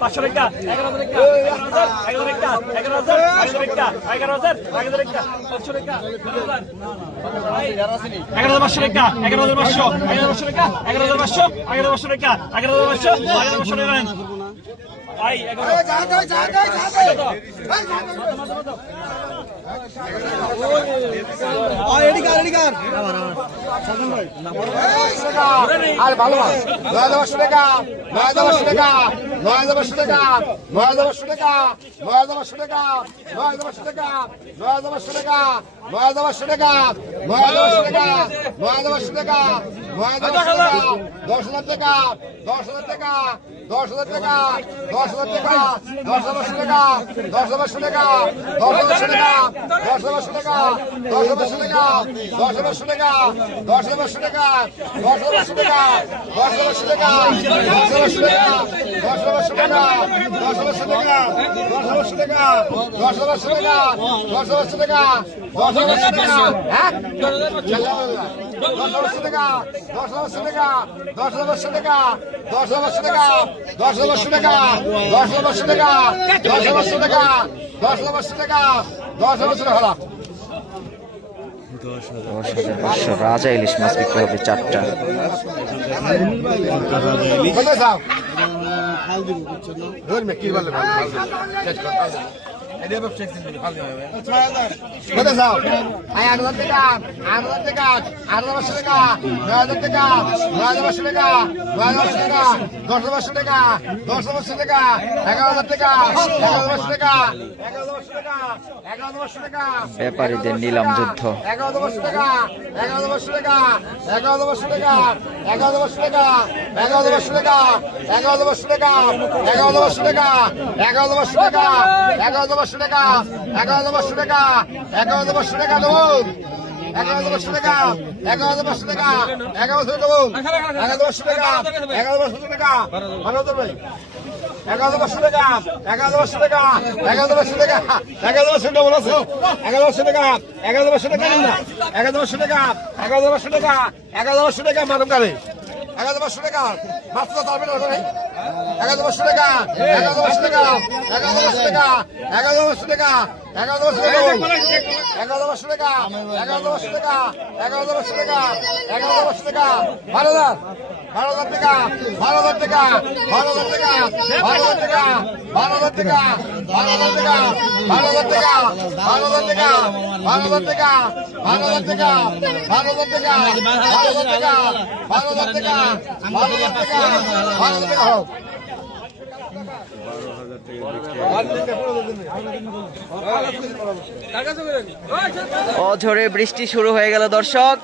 পাঁচশো টাকা এগারো হাজার পাঁচশো এগারো পাঁচশো টাকা এগারো হাজার পাঁচশো এগারো পাঁচশো টাকা এগারো হাজার পাঁচশো এগারো হাজার পাঁচশো টাকা ভাই এগারো আর ভালো নয় পাঁচশো টাকা নয় পাঁচশো টাকা নয় পাঁচশো টাকা নয় পাঁচশো টাকা নয় পাঁচশো টাকা নয় পাঁচশো টাকা নয় পাঁচশো টাকা নয় পাঁচশো টাকা নয় পাঁচশো টাকা নয় হাজার টাকা নয় হাজার টাকা দশ হাজার টাকা দশ হাজার টাকা দশ হাজার টাকা দশ হাজার টাকা দশ হাজার টাকা দশ হাজার পাঁচশো টাকা দশ হাজার পাঁচশো টাকা দশ হাজার পাঁচশো টাকা দশ হাজার পাঁচশো টাকা দশ হাজার পাঁচশো টাকা দশ হাজার পাঁচশো টাকা দশ হাজার পাঁচশো টাকা দশ হাজার পাঁচশো টাকা দশ হাজার পাঁচশো টাকা দশ হাজার পাঁচশো টাকা দশ হাজার পাঁচশো টাকা দশ হাজার পাঁচশো টাকা দশ হাজার পাঁচশো টাকা দশ হাজার পাঁচশো টাকা দশ হাজার পাঁচশো টাকা হ্যাঁ দশ হাজার পাঁচশো টাকা দশ হাজার পাঁচশো টাকা দশ হাজার পাঁচশো টাকা দশ হাজার পাঁচশো টাকা দশ হাজার পাঁচশো টাকা দশ হাজার পাঁচশো টাকা দশ হাজার টাকা দশ হাজার পাঁচশো টাকা দশ হাজার পাঁচশো টাকা হলো দশ হাজার পাঁচশো রাজা ইলিশ মাছ বিক্রি হবে চারটা। ধরবে কি বললে কোথায় যাও আই আট হাজার টাকা আট হাজার টাকা আট হাজার পাঁচশো টাকা নয় হাজার টাকা নয় হাজার পাঁচশো টাকা নয় হাজার পাঁচশো টাকা দশ হাজার পাঁচশো টাকা দশ হাজার পাঁচশো টাকা এগারো হাজার টাকা এগারো হাজার পাঁচশো টাকা এগারো হাজার টাকা এগারো হাজার টাকা ব্যাপারীদের নিলাম যুদ্ধ এগারো পাঁচশো টাকা এগারো পাঁচশো টাকা এগারো পাঁচশো টাকা এগারো পাঁচশো টাকা এগারো পাঁচশো টাকা এগারো পাঁচশো টাকা এগারো পাঁচশো টাকা এগারো পাঁচশো টাকা এগারো হাজার পাঁচশো টাকা এগারো হাজার পাঁচশো টাকা এগারো হাজার পাঁচশো টাকা দেবুন এগারো হাজার পাঁচশো টাকা এগারো হাজার পাঁচশো টাকা এগারো হাজার এগারো পাঁচশো টাকা এগারো পাঁচশো টাকা ভালো হতো ভাই এগারো পাঁচশো টাকা এগারো পাঁচশো টাকা এগারো পাঁচশো টাকা এগারো পাঁচশো টাকা বলেছে এগারো পাঁচশো টাকা এগারো পাঁচশো টাকা এগারো পাঁচশো টাকা এগারো পাঁচশো টাকা এগারো পাঁচশো টাকা মানব গাড়ি এগারো হাজার পাঁচশো টাকা। মাত্র চার মিটার ভাই। এক হাজার পাঁচশো টাকা এক হাজার পাঁচশো টাকা এক হাজার পাঁচশো টাকা এক হাজার টাকা। এগারো পাঁচশো টাকা এগারো পাঁচশো টাকা এগারো পাঁচশো টাকা এগারো পাঁচশো টাকা এগারো পাঁচশো টাকা বারো হাজার বারো হাজার টাকা বারো হাজার টাকা বারো হাজার টাকা বারো হাজার টাকা বারো হাজার টাকা বারো হাজার টাকা বারো হাজার টাকা বারো হাজার টাকা বারো হাজার টাকা বারো হাজার টাকা বারো হাজার টাকা বারো হাজার টাকা বারো হাজার টাকা বারো হাজার টাকা বারো হাজার টাকা হোক অঝরে বৃষ্টি শুরু হয়ে গেল, দর্শক।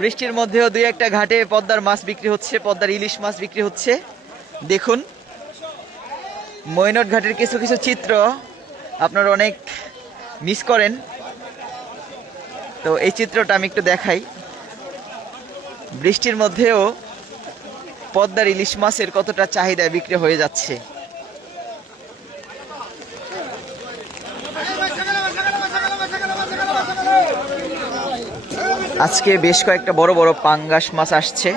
বৃষ্টির মধ্যেও দুই একটা ঘাটে পদ্মার মাছ বিক্রি হচ্ছে, পদ্মার ইলিশ মাছ বিক্রি হচ্ছে। দেখুন, মৈনট ঘাটের কিছু কিছু চিত্র আপনারা অনেক মিস করেন। তো এই চিত্রটা আমি একটু দেখাই। বৃষ্টির মধ্যেও পদ্মার ইলিশ মাছের কতটা চাহিদা বিক্রি হয়ে যাচ্ছে। আজকে বেশ কয়েকটা বড় বড় পাঙ্গাস মাছ আসছে।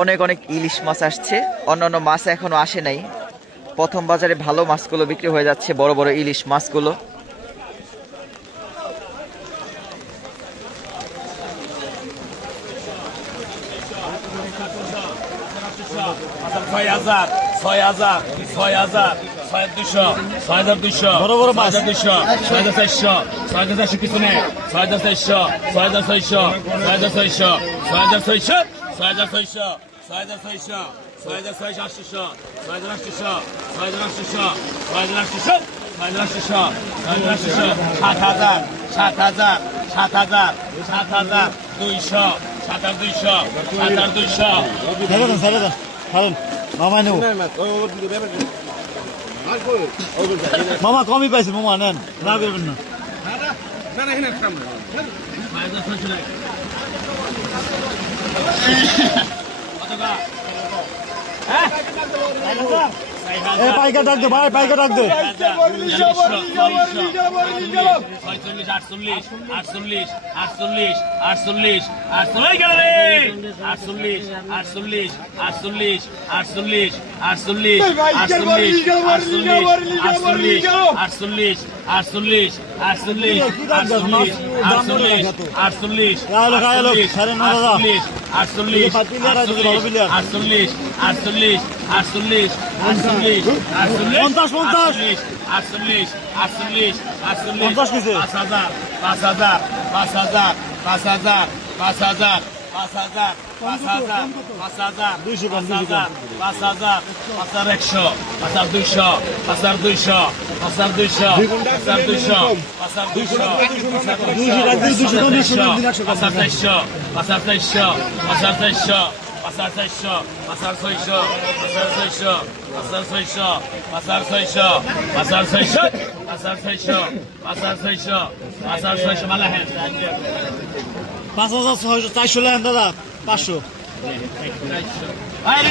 অনেক অনেক ইলিশ মাছ আসছে। অন্যান্য মাছ এখনও আসে নাই। প্রথম বাজারে ভালো মাছগুলো বিক্রি হয়ে যাচ্ছে, বড় বড় ইলিশ মাছগুলো। ছয় হাজার ছয় হাজার ছয় হাজার ছয় দুশো ছয় হাজার দুশো বড় বড় মাছ দুশো ছয় হাজার চারশো ছয় হাজার চারশো কিছু নেই ছয় হাজার চারশো ছয় হাজার ছয়শো ছয় হাজার ছয়শো ছয় হাজার ছয়শো ছয় হাজার ছয়শো ছয় হাজার ছয়শো ছয় হাজার ছয়শো আটশোশো ছয় হাজার আটশোশো ছয় হাজার আটশোশো ছয় হাজার আটশোশো ছয় হাজার আটশোশো ছয় হাজার আটশোশো সাত হাজার সাত হাজার সাত হাজার সাত হাজার দুইশো সাত হাজার দুইশো সাত হাজার দুইশো মামা কমই পাইছে মামা নেন না করবেন না। হ্যাঁ? এ পাইকার ডাক দে ভাই পাইকার ডাক দে ছয়চল্লিশ আটচল্লিশ আটচল্লিশ আটচল্লিশ আটচল্লিশ আটচল্লিশ গেল রে আটচল্লিশ আটচল্লিশ আটচল্লিশ আটচল্লিশ আটচল্লিশ আটচল্লিশ আটচল্লিশ আটচল্লিশ আটচল্লিশ আটচল্লিশ আটচল্লিশ আটচল্লিশ আটচল্লিশ হাজার। আটচল্লিশ আটচল্লিশ। আটচল্লিশ আটচল্লিশ আটচল্লিশ আটচল্লিশ আটচল্লিশ পঞ্চাশ, পঞ্চাশ। আটচল্লিশ আটচল্লিশ আটচল্লিশ পঞ্চাশ? পাঁচ হাজার পাঁচ হাজার পাঁচ হাজার পাঁচ হাজার পাঁচ হাজার পাঁচ হাজার পাঁচ হাজার পাঁচ হাজার দুইশো পাঁচ। হাজার পাঁচ হাজার পাঁচ হাজার একশো পাঁচ হাজার দুইশো পাঁচ হাজার দুইশো পাঁচ হাজার দুইশো পাঁচ হাজার দুইশো পাঁচ হাজার দুইশো পাঁচ হাজার চারশো পাঁচ হাজার চারশো পাঁচ হাজার চারশো পাঁচ হাজার চারশো পাঁচ হাজার ছয়শো পাঁচ হাজার ছয়শো পাঁচ হাজার ছয়শো পাঁচ হাজার ছয়শো পাঁচ হাজার ছয়শো পাঁচ হাজার ছয়শো মালা হ্যাঁ পাঁচ হাজার ছয়শো চারশো লেন দাদা পাঁচশো আরে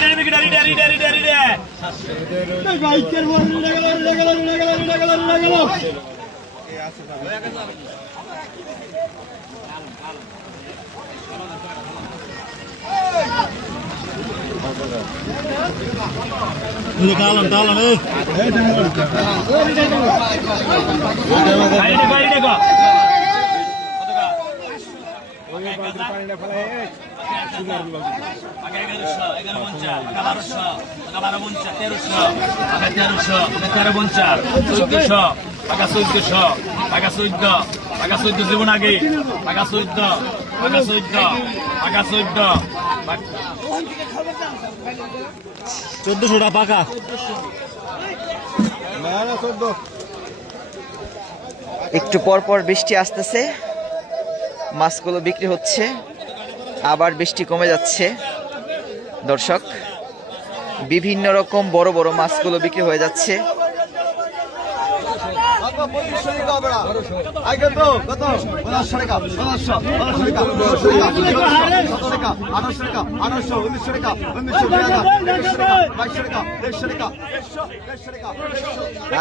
দাঁড়ান দাঁড়ান তেরোশো চোদ্দশো টাকা চোদ্দশো টাকা চোদ্দ টাকা চোদ্দ জীবন আগে টাকা চোদ্দ টাকা চোদ্দ টাকা চোদ্দ চোদ্দশো টাকা পাকা। একটু পর পর বৃষ্টি আসতেছে। মাছগুলো বিক্রি হচ্ছে। আবার বৃষ্টি কমে যাচ্ছে। দর্শক বিভিন্ন রকম বড় বড় মাছগুলো বিক্রি হয়ে যাচ্ছে। টাকা আঠারোশো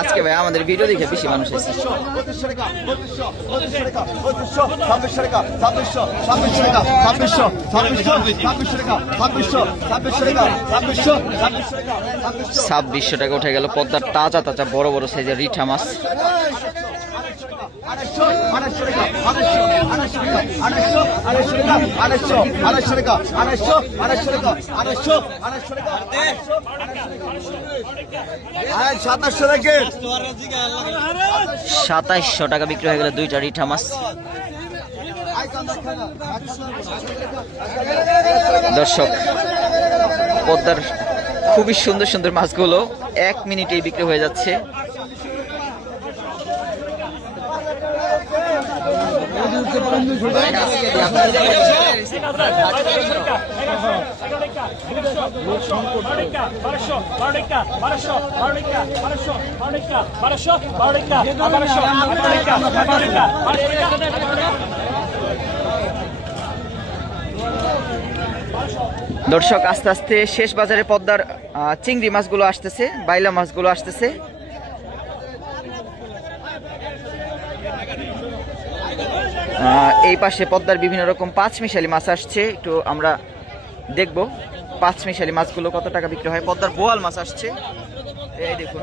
আজকে ভাই আমাদের ভিডিও দেখে বেশি মানুষ এসেছে ছাব্বিশশো টাকা উঠে গেল পদ্মার তাজা তাজা বড় বড় সাইজের রিঠা মাছ সাতাইশশো টাকা বিক্রি হয়ে গেল দুইটা রিঠা মাছ। দর্শক, পদ্মার খুবই সুন্দর সুন্দর মাছগুলো এক মিনিটেই বিক্রি হয়ে যাচ্ছে বারোশো বারোটা বারোশো বারোটা বারোশো বারোটা বারোশো বারোটা বারোশো বারোটা বারোটা বারোটা দর্শক আস্তে আস্তে শেষ বাজারে পদ্মার চিংড়ি মাছগুলো আসতেছে বাইলা মাছগুলো আসতেছে। এই পাশে পদ্মার বিভিন্ন রকম পাঁচ মিশালি মাছ আসছে। একটু আমরা দেখব পাঁচ মিশালি মাছগুলো কত টাকা বিক্রি হয়। পদ্মার বোয়াল মাছ আসছে। এই দেখুন।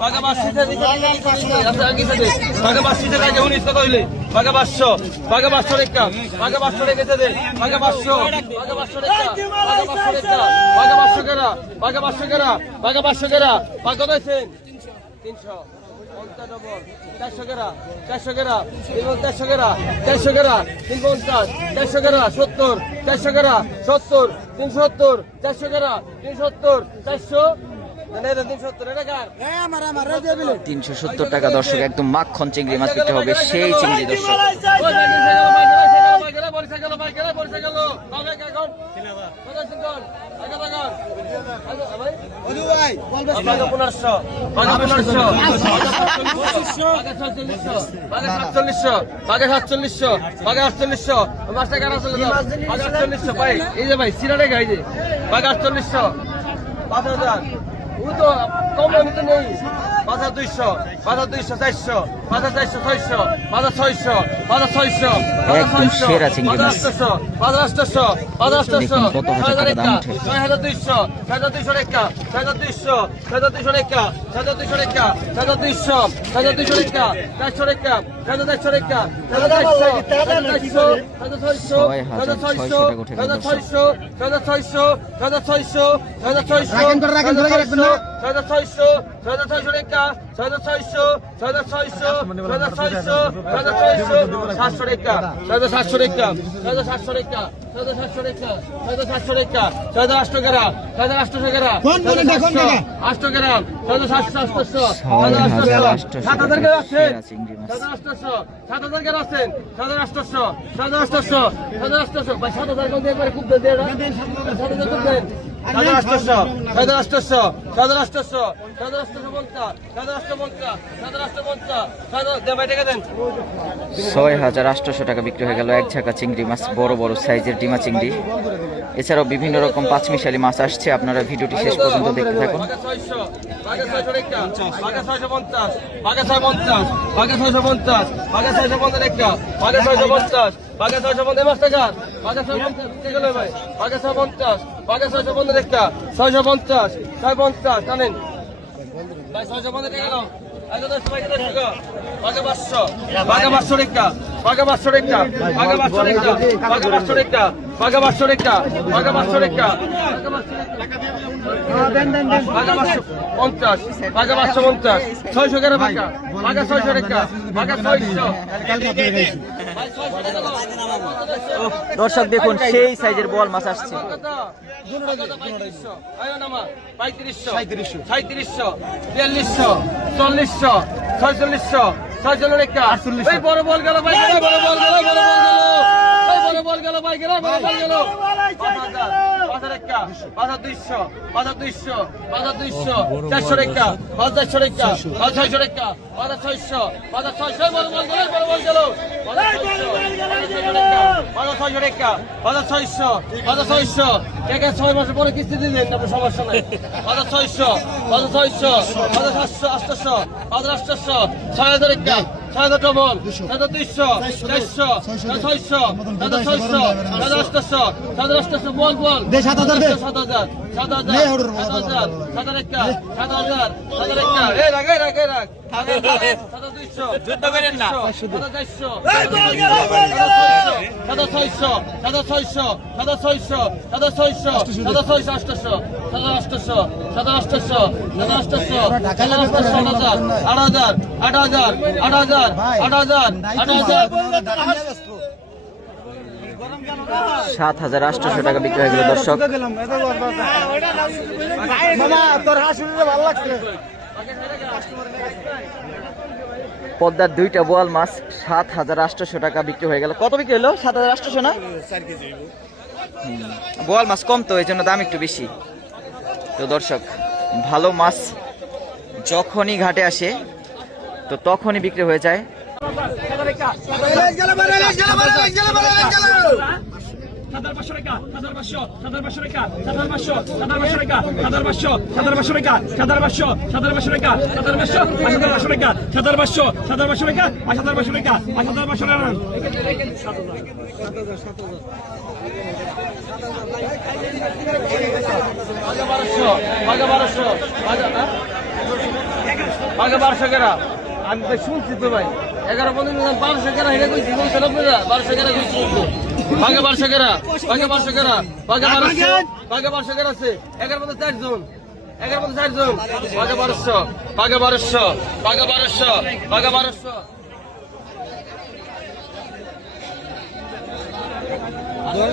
পাকা পাঁচশো পাকা পাঁচশো টাকা যেমন ইচ্ছা কইলে পাকা পাঁচশো পাকা পাঁচশো রেখা পাকা পাঁচশো রেখেছে দে পাকা পাঁচশো পাকা পাঁচশো রেখা পাকা পাঁচশো রেখা পাকা পাঁচশো কেরা পাকা পাঁচশো কেরা পাকা পাঁচশো কেরা পাকা কইছে তিনশো চারশো গেরা চারশো গেরা চারশো গেরা চারশো গেরা তিন পঞ্চাশ চারশো গেরা সত্তর চারশো গেরা সত্তর তিনশো সত্তর চারশো তিনশো সত্তর চারশো তিনশো সত্তর টাকা, দর্শক, একদম মাখন চিংড়ি মাছ বিক্রি হবে, সেই চিংড়ি, দর্শক। সাতচল্লিশশো বাঘে চলে যাও আটচল্লিশশো ভাই এই যে ভাই, সিরাটে গাই যে। বাঘে আটচল্লিশশো পাঁচ হাজার ও তো কম তো নেই। পাঁচ দুইশো পাঁচ দুইশো চারশো। হাজার চারশো ছয়শো হাজার ছয়শো হাজার ছয়শো একদম ছয়শো সেরা চিংড়ি মাছ। পাঁচ হাজার আটশোশো দেখুন কত হাজার টাকা দাম উঠে। ছয় হাজার দুইশো ছয় হাজার দুইশো রেখা ছয় হাজার দুইশো ছয় হাজার দুইশো রেখা ছয় হাজার দুইশো রেখা ছয় হাজার দুইশো ছয় হাজার দুইশো রেখা চারশো রেখা ছয় হাজার চারশো রেখা ছয় হাজার চারশো ছয় হাজার ছয়শো ছয় হাজার ছয়শো ছয় হাজার ছয়শো ছয় হাজার ছয়শো ছয় হাজার ছয়শো ছয় হাজার ছয়শো ছয় হাজার ছয়শো ছয় হাজার ছয়শো রেখা ছয় হাজার ছয়শো ছয় হাজার ছয়শো ছয় হাজার ছয়শো ছয় হাজার ছয়শো সাতশো রেখা ছয় হাজার সাতশো রেখা ছয় হাজার সাতশো রেখা ছয় হাজার সাতশো রেখা ছয় হাজার সাতশো রেখা ছয় হাজার আটশো ছয় হাজার আটশো গ্রাম আটশো গ্রাম ছয় হাজার সাতশো আটশো ছয় হাজার আটশো সাত হাজার আছেন মাছ সাত হাজার আটশো সাত হাজার গ্রাম আছেন সাত হাজার আটশো সাত হাজার আটশো সাত হাজার আটশো ভাই সাত হাজার খুব দেন সাত হাজার খুব দেন সাত হাজার আটশো পঞ্চাশ পঞ্চাশ পঞ্চাশ টাকা ছয় হাজার আটশোশো টাকা বিক্রি হয়ে গেল এক ঝাঁকা চিংড়ি মাছ বড় বড় সাইজের ডিমা চিংড়ি। এছাড়াও বিভিন্ন রকম পাঁচমিশালি মাছ আসছে আপনারা ভিডিওটি শেষ পর্যন্ত দেখতে থাকুন। পঞ্চাশ পঞ্চাশ পঞ্চাশ। বাঘে ছয়শো পঞ্চাশ ছয়শো পঞ্চাশ বাঘে ছয়শো পঞ্চাশ টাকা ভাই? বাঘে ছয় পঞ্চাশ বাঘে ছয়শো পঞ্চাশ রেখা ছয়শো পঞ্চাশ ছয় পঞ্চাশ জানেন ভাই ছয়শো পঞ্চাশ টাকা টাকা টাকা। বাঘে পাঁচশো বাঘে পাঁচশো রেখা। বাঘে পাঁচশো রেখা বাঘে পাঁচশো রেখা বাঘে পাঁচশো রেখা বাঘে পাঁচশো রেখা বাঘে পাঁচশো পাঁচশো পঞ্চাশ বাঘা পাঁচশো পঞ্চাশ। ছয়শো কেন বাঘা? বাঘা ছয়শো রেখা বাঘা ছয়শো। দর্শক দেখুন সেই সাইজের বল মাছ আসছে। পঁয়ত্রিশশো সাঁত্রিশশো বিয়াল্লিশশো চল্লিশশো ছয়চল্লিশশো ছয়চল্লিশ রেখা এই বড় বল গেল ভাই গেল বড় বল গেল বড় বল গেল। বড় বল গেল ভাই গেল বড় বল গেল। পাঁচ হাজার হাজার হাজার দুইশো হাজার দুইশো। হাজার দুইশো চারশো রেখা পাঁচ চারশো রেখা পাঁচ ছয়শো রেখা পাঁচ হাজার ছয়শো হাজার ছয়শো বড় বল গেল বড় বল গেল হাজার ছয়শো রেখা হাজার ছয়শো হাজার ছয়শো টাকা ছয় মাসের পরে কিস্তি দিলেন আপনার সমস্যা নাই। পাঁচ হাজার ছয়শো হাজার ছয়শো হাজার সাতশো আটশো হাজার আটশো ছয় হাজার রেখা। হাজার ডবল হাজার দুইশো চারশো ছয়শো। ছয় হাজার ছয়শো ছয় হাজার আটশো হাজার আটশো বল বল। সাত হাজার সাত হাজার। সাত হাজার সাত হাজার সাত একটা সাত হাজার সাত একটা এ রাখ এ রাখ এ যুদ্ধ করেন না হাজার ছয়শো হাজার ছয়শো হাজার ছয়শো সাত ছয়শো সাত ছয়শো সাত হাজার আটশো সাত হাজার আটশো সাত হাজার আটশো আট হাজার আট হাজার আট হাজার আট হাজার আট হাজার আট হাজার সাত হাজার আটশোশো টাকা বিক্রি হয়ে গেল দর্শক। পদ্মার দুইটা বোয়াল মাছ সাত হাজার আটশোশো টাকা বিক্রি হয়ে গেল। কত বিক্রি হলো? সাত হাজার আটশোশো না? বোয়াল মাছ কম তো এই জন্য দাম একটু বেশি। তো দর্শক ভালো মাছ যখনই ঘাটে আসে তো তখনই বিক্রি হয়ে যায়। আমি তো শুনছি তো ভাই। এগারো পনেরো মিনিট বারোশো কেরা হেরে কইছি বলছে আপনারা বারোশো কেরা কইছি বাঘা বারোশো বাঘা বারোশো কেরা বাঘা বারোশো বাঘা বারোশো কেরা আছে। এগারো মধ্যে চারজন এগারো মধ্যে চারজন বাঘা বারোশো বাঘা বারোশো বাঘা বারোশো বাঘা বারোশো।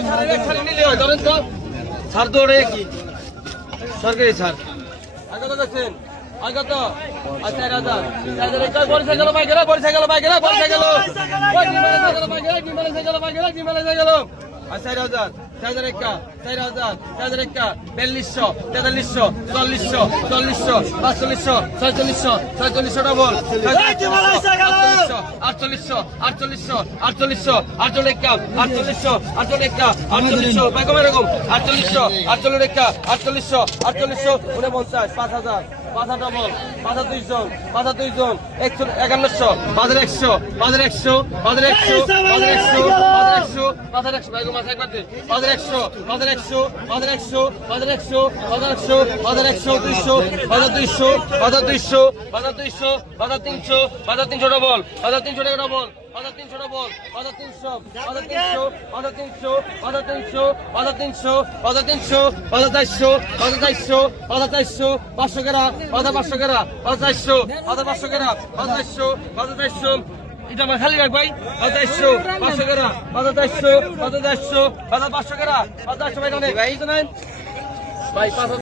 ছাড় তো। ছাড় দৌড়ে কি? সরকারি ছাড় কত গেছেন আর একটা পরিচয় গেল বাইকের পরিচয় গেল বাইকের পরিচয় গেল বিমানে গেল বাইকের বিমানে গেল আর চার হাজার চার হাজার একটা চার হাজার চার হাজার একটা বিয়াল্লিশশো তেতাল্লিশশো চল্লিশশো আটচল্লিশ একটা আটচল্লিশশো আটচল্লিশ আটচল্লিশশো আটচল্লিশ উনপঞ্চাশ পাঁচ পাঁচ হাজার ডবল দুইজন দুইজন একশো একান্নশো একশো একশো একশো একশো একশো একবার দুইশো দুইশো দুইশো তিনশো হাজার তিনশো ডবল হাজার তিনশো টাকা ডবল হাজার তিনশো ডবল পাঁচ হাজার তিনশো হাজার তিনশো হাজার তিনশো হাজার তিনশো হাজার তিনশো হাজার তিনশো হাজার চারশো হাজার চারশো হাজার চারশো পাঁচশো কেরা হাজার পাঁচশো কেরা হাজার চারশো হাজার পাঁচশো কেরা হাজার চারশো হাজার চারশো। এটা আমার খালি রাখ ভাই। পাঁচ পাঁচশো কেরা পাঁচ চারশো পাঁচ পাঁচশো কেরা চারশো ভাই ভাই। ভাই পাঁচ হাজার